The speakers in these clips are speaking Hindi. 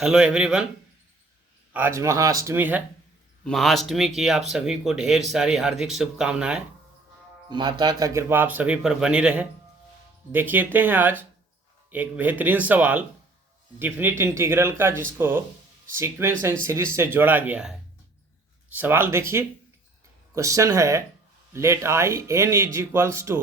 Hello everyone. आज महाअष्टमी है। महाअष्टमी की आप सभी को ढेर सारी हार्दिक शुभकामनाएं। माता का कृपा आप सभी पर बनी रहे। देखते हैं आज एक बेहतरीन सवाल डिफिनिट इंटीग्रल का, जिसको सीक्वेंस एंड सीरीज से जोड़ा गया है। सवाल देखिए। क्वेश्चन है let I N is equals to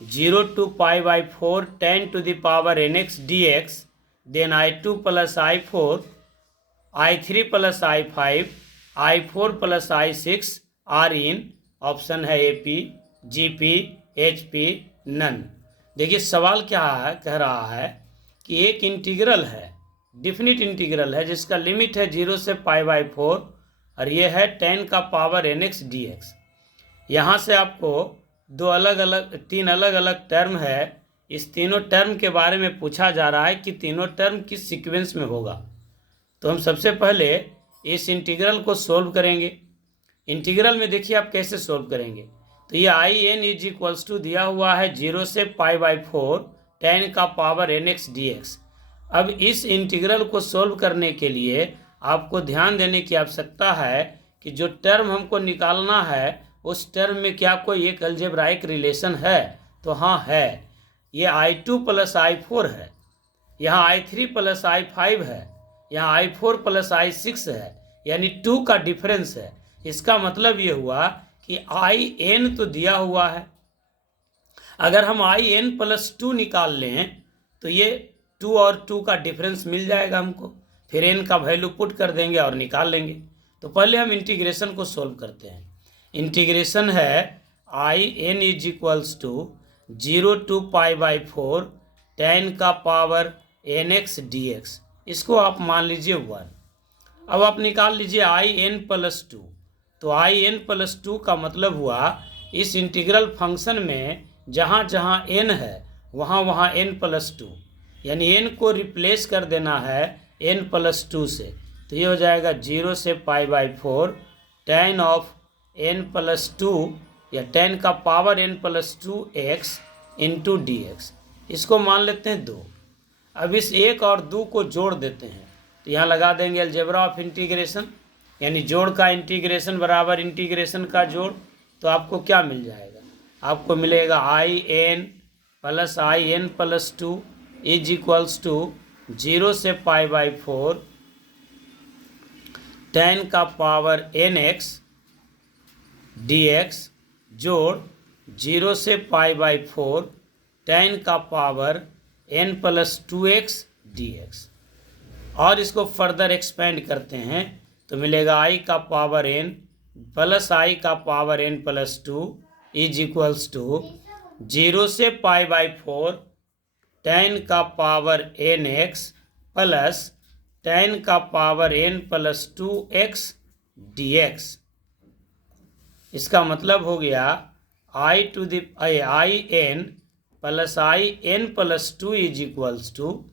0 to π/4 10 to the power nx dx, then I2 plus I4, I3 plus I5, I4 plus I6 are in option है AP, GP, HP, नन। देखिए सवाल क्या है, कह रहा है कि एक इंटीग्रल है, डिफिनिट इंटीग्रल है, जिसका लिमिट है 0 से π/4 और ये है 10 का पावर nx dx। यहाँ से आपको तीन अलग अलग टर्म है। इस तीनों टर्म के बारे में पूछा जा रहा है कि तीनों टर्म किस सीक्वेंस में होगा। तो हम सबसे पहले इस इंटीग्रल को सोल्व करेंगे। इंटीग्रल में देखिए आप कैसे सोल्व करेंगे। तो ये I N is equals to दिया हुआ है 0 से π/4 10 का पावर nx dx। अब इस इंटीग्रल को सोल्व करने के लिए आपको ध्यान देने की आवश्यकता है कि जो टर्म हमको निकालना है उस टर्म में क्या कोई एक अलजेब्राइक रिलेशन है। तो हाँ है। ये I2 प्लस I4 है, यहाँ I3 प्लस I5 है, यहाँ I4 प्लस I6 है, यानी 2 का डिफरेंस है। इसका मतलब ये हुआ कि IN तो दिया हुआ है, अगर हम IN प्लस 2 निकाल लें तो ये 2 और 2 का डिफरेंस मिल जाएगा हमको। फिर n का वैल्यू पुट कर देंगे और निकाल लेंगे। तो पहले हम इंटीग्रेशन को सोल्व करते हैं। इंटीग्रेशन है I N is equals to 0 to π/4 10 का पावर nx dx। इसको आप मान लीजिए 1। अब आप निकाल लीजिए आई एन प्लस 2। तो आई एन प्लस 2 का मतलब हुआ इस इंटीग्रल फंक्शन में जहाँ जहाँ n है वहाँ वहाँ n प्लस 2, यानी n को रिप्लेस कर देना है n प्लस 2 से। तो ये हो जाएगा 0 से π/4 10 ऑफ n प्लस 2 या 10 का power n plus 2x into D x. इसको मान लेते हैं 2। अब इस 1 और 2 को जोड़ देते हैं। तो यहाँ लगा देंगे अलजेब्रा ऑफ इंटीग्रेशन, यानी जोड़ का इंटीग्रेशन बराबर इंटीग्रेशन का जोड़। तो आपको क्या मिल जाएगा, आपको मिलेगा I N plus 2 is equals to 0 से π/4 10 का पावर nx dx जोड़ 0 से π/4 10 का power n plus 2x dx। और इसको फर्दर एक्सपेंड करते हैं तो मिलेगा i का पावर n प्लस i का power n plus 2 is equals to 0 से π/4 10 का पावर nx प्लस 10 का power n plus 2x dx। इसका मतलब हो गया I N plus I plus 2 is equals to,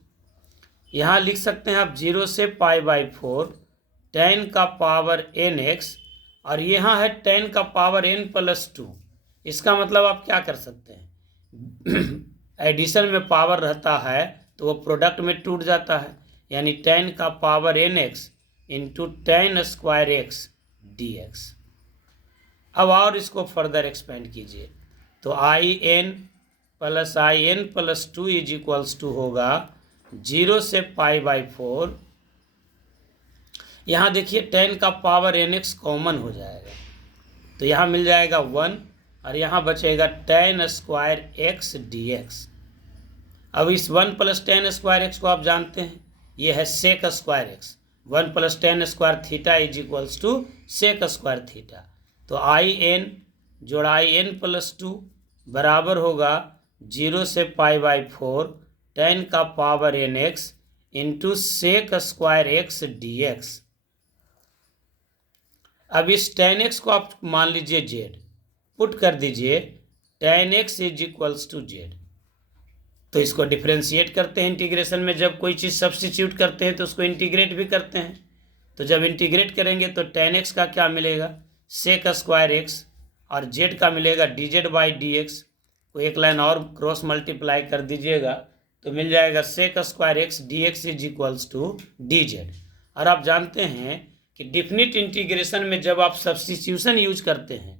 यहाँ लिख सकते हैं आप 0 से π/4 10 का पावर nx और यहाँ है 10 का पावर n प्लस 2। इसका मतलब आप क्या कर सकते हैं, एडिशन में पावर रहता है तो वो प्रोडक्ट में टूट जाता है, यानी 10 का power nx into 10 square x dx। अब और इसको फर्दर एक्सपेंड कीजिए तो I N plus 2 is equals to होगा 0 से π/4। यहाँ देखिए 10 का पावर nx कॉमन हो जाएगा तो यहाँ मिल जाएगा 1 और यहाँ बचेगा 10 स्क्वायर x dx। अब इस 1 प्लस 10 स्क्वायर x को आप जानते हैं, ये है sec square x। 1 plus 10 square theta is equals to sec square theta. तो आई एन जोड़ आई एन प्लस 2 बराबर होगा 0 से π/4 10 का power nx into sec square x dx। अब इस 10x को आप मान लीजिए z, पुट कर दीजिए 10x is equals to z। तो इसको डिफ्रेंशिएट करते हैं इंटीग्रेशन में। जब कोई चीज़ सब्स्टिट्यूट करते हैं तो उसको इंटीग्रेट भी करते हैं। तो जब इंटीग्रेट करेंगे तो 10x का क्या मिलेगा, सेक स्क्वायर x, और z का मिलेगा dz बाई dx को एक लाइन और क्रॉस मल्टीप्लाई कर दीजिएगा तो मिल जाएगा sec square x d x is equals to d z. और आप जानते हैं कि डिफिनिट इंटीग्रेशन में जब आप सब्स्टिट्यूशन यूज करते हैं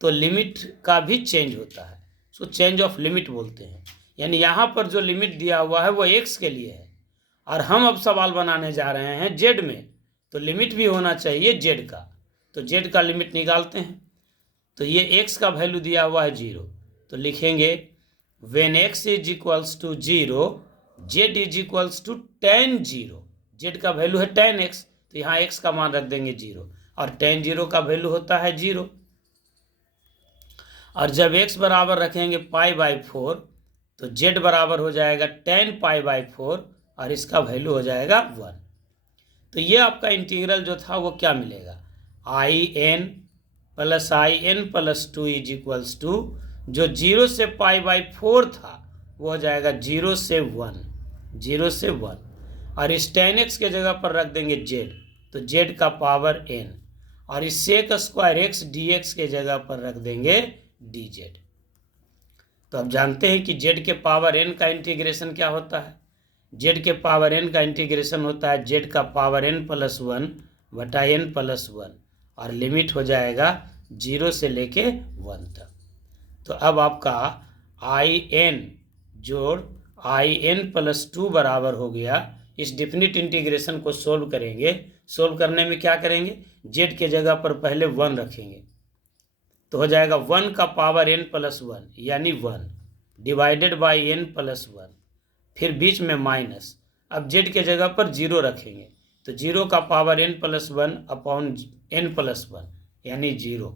तो लिमिट का भी चेंज होता है, उसको चेंज ऑफ लिमिट बोलते हैं। यानी यहाँ पर जो लिमिट दिया हुआ है वो एक्स के लिए है, और हम अब सवाल बनाने जा रहे हैं जेड में, तो लिमिट भी होना चाहिए जेड का। तो जेड का लिमिट निकालते हैं। तो ये एक्स का वैल्यू दिया हुआ है 0, तो लिखेंगे when x is equals to 0 z is equals to tan 0। Z का वैल्यू है tan x, तो यहाँ x का मान रख देंगे 0, और tan 0 का वैल्यू होता है 0। और जब x बराबर रखेंगे π/4 तो z बराबर हो जाएगा tan π/4, और इसका वैल्यू हो जाएगा 1। तो ये आपका इंटीग्रल जो था वो क्या मिलेगा, in plus in plus 2 is equals to, जो 0 से π/4 था वो हो जाएगा 0 से 1, 0 से 1, और इस tan x के जगह पर रख देंगे z, तो z का पावर n, और इस sec square x d x के जगह पर रख देंगे dz। तो अब जानते हैं कि z के पावर n का इंटीग्रेशन क्या होता है, z के पावर n का इंटीग्रेशन होता है z का पावर n प्लस 1 बटा n प्लस 1, और लिमिट हो जाएगा 0 से लेके 1 तक। तो अब आपका in जोड़ in प्लस 2 बराबर हो गया, इस डिफिनिट इंटीग्रेशन को सोल्व करेंगे। सोल्व करने में क्या करेंगे, z के जगह पर पहले 1 रखेंगे, तो हो जाएगा 1 का पावर n प्लस 1 यानी 1 डिवाइडेड बाई n प्लस 1, फिर बीच में माइनस। अब z के जगह पर 0 रखेंगे, तो 0 का power n plus 1 upon n plus 1 यानी 0।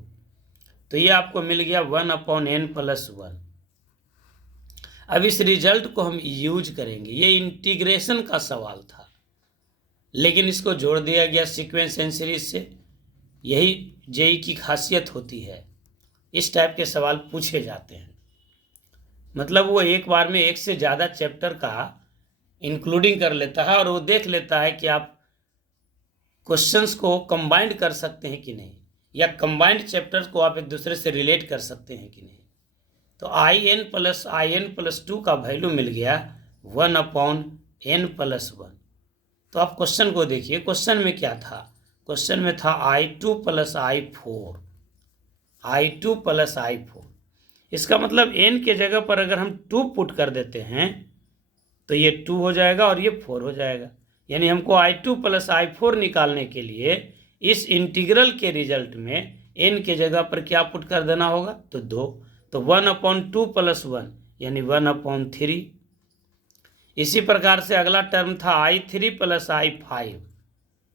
तो ये आपको मिल गया 1 अपॉन n प्लस 1। अब इस रिजल्ट को हम यूज करेंगे, ये इंटीग्रेशन का सवाल था लेकिन इसको जोड़ दिया गया सीक्वेंस एंड सीरीज से। यही जेई की खासियत होती है, इस टाइप के सवाल पूछे जाते हैं। मतलब वो एक बार में एक से ज़्यादा चैप्टर का इंक्लूडिंग कर लेता है, और वो देख लेता है कि आप क्वेश्चंस को कंबाइंड कर सकते हैं कि नहीं, या कंबाइंड चैप्टर्स को आप एक दूसरे से रिलेट कर सकते हैं कि नहीं। तो in प्लस 2 का वैल्यू मिल गया 1 अपॉन n प्लस 1। तो आप क्वेश्चन को देखिए, क्वेश्चन में क्या था, क्वेश्चन में था i2 plus i4, i2 plus i4। इसका मतलब n के जगह पर अगर हम 2 पुट कर देते हैं तो ये 2 हो जाएगा और ये 4 हो जाएगा। यानी हमको i2 प्लस i4 निकालने के लिए इस इंटीग्रल के रिजल्ट में n के जगह पर क्या पुट कर देना होगा, तो 2। तो 1 अपॉन 2 प्लस 1 यानी 1 अपॉन 3। इसी प्रकार से अगला टर्म था i3 प्लस i5।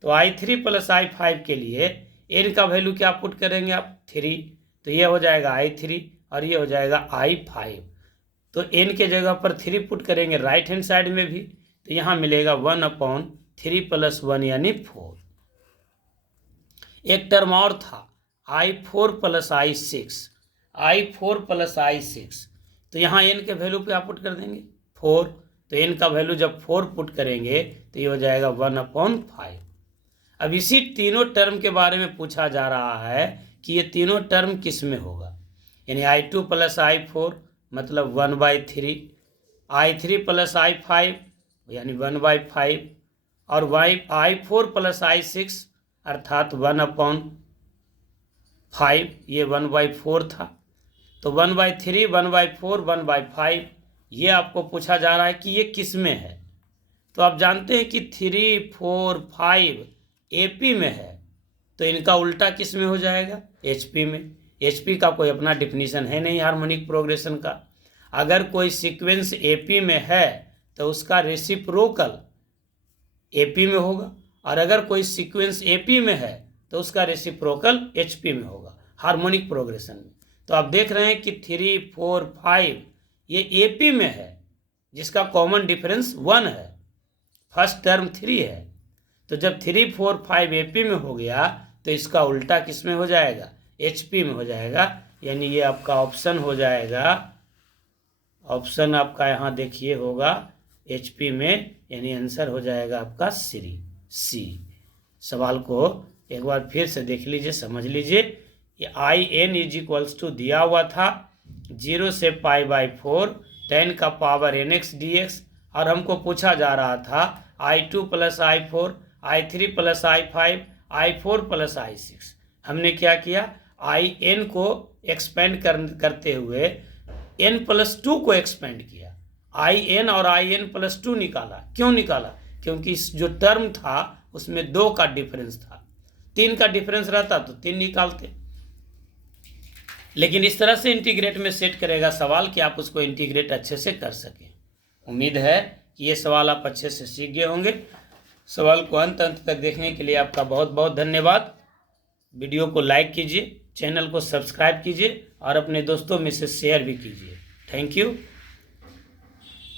तो i3 प्लस i5 के लिए n का वैल्यू क्या पुट करेंगे आप, 3, तो ये हो जाएगा i3 और ये हो जाएगा i5। तो n के जगह पर 3 पुट करेंगे राइट हैंड साइड में भी, तो यहाँ मिलेगा 1 अपॉन 3 प्लस 1 यानी 4। एक टर्म और था i4 plus i6, i4 plus i6। तो यहाँ n के वैल्यू पे आप पुट कर देंगे 4, तो n का वैल्यू जब 4 पुट करेंगे तो ये हो जाएगा 1 अपॉन 5। अब इसी तीनों टर्म के बारे में पूछा जा रहा है कि ये तीनों टर्म किस में होगा। यानी i2 प्लस i4 मतलब 1/3, i3 प्लस i5 यानी 1/5, और i4 प्लस i6 अर्थात 1 अपॉन 5 ये 1/4 था। तो 1/3, 1/4, 1/5 ये आपको पूछा जा रहा है कि ये किस में है। तो आप जानते हैं कि 3, 4, 5 AP में है, तो इनका उल्टा किस में हो जाएगा, HP में। HP का कोई अपना डिफिनीशन है नहीं हार्मोनिक प्रोग्रेशन का। अगर कोई सीक्वेंस AP में है तो उसका रेसिप्रोकल AP में होगा, और अगर कोई सीक्वेंस AP में है तो उसका रेसिप्रोकल HP में होगा हार्मोनिक प्रोग्रेशन में। तो आप देख रहे हैं कि 3, 4, 5 ये AP में है, जिसका कॉमन डिफरेंस 1 है, फर्स्ट टर्म 3 है। तो जब 3, 4, 5 AP में हो गया तो इसका उल्टा किस में हो जाएगा, HP में हो जाएगा। यानी ये आपका ऑप्शन हो जाएगा, ऑप्शन आपका यहाँ देखिए होगा HP में, यानी आंसर हो जाएगा आपका सी। सवाल को एक बार फिर से देख लीजिए, समझ लीजिए। ये in इज इक्वल्स टू दिया हुआ था 0 से π/4 tan का पावर nx dx, और हमको पूछा जा रहा था I2 + I4, I3 + I5, I4 + I6। हमने क्या किया, In को एक्सपेंड करते हुए n+2 को एक्सपेंड किया, In और In+2 निकाला। क्यों निकाला? क्योंकि जो टर्म था उसमें 2 का डिफरेंस था, 3 का डिफरेंस रहता तो 3 निकालते। लेकिन इस तरह से इंटीग्रेट में सेट करेगा सवाल कि आप उसको इंटीग्रेट अच्छे से कर सकें। उम्मीद है कि ये सवाल आप अच्छे से सीख गए होंगे। सवाल को अंत तक देखने के लिए आपका बहुत बहुत धन्यवाद। वीडियो को लाइक कीजिए, चैनल को सब्सक्राइब कीजिए और अपने दोस्तों में से शेयर भी कीजिए। Thank you.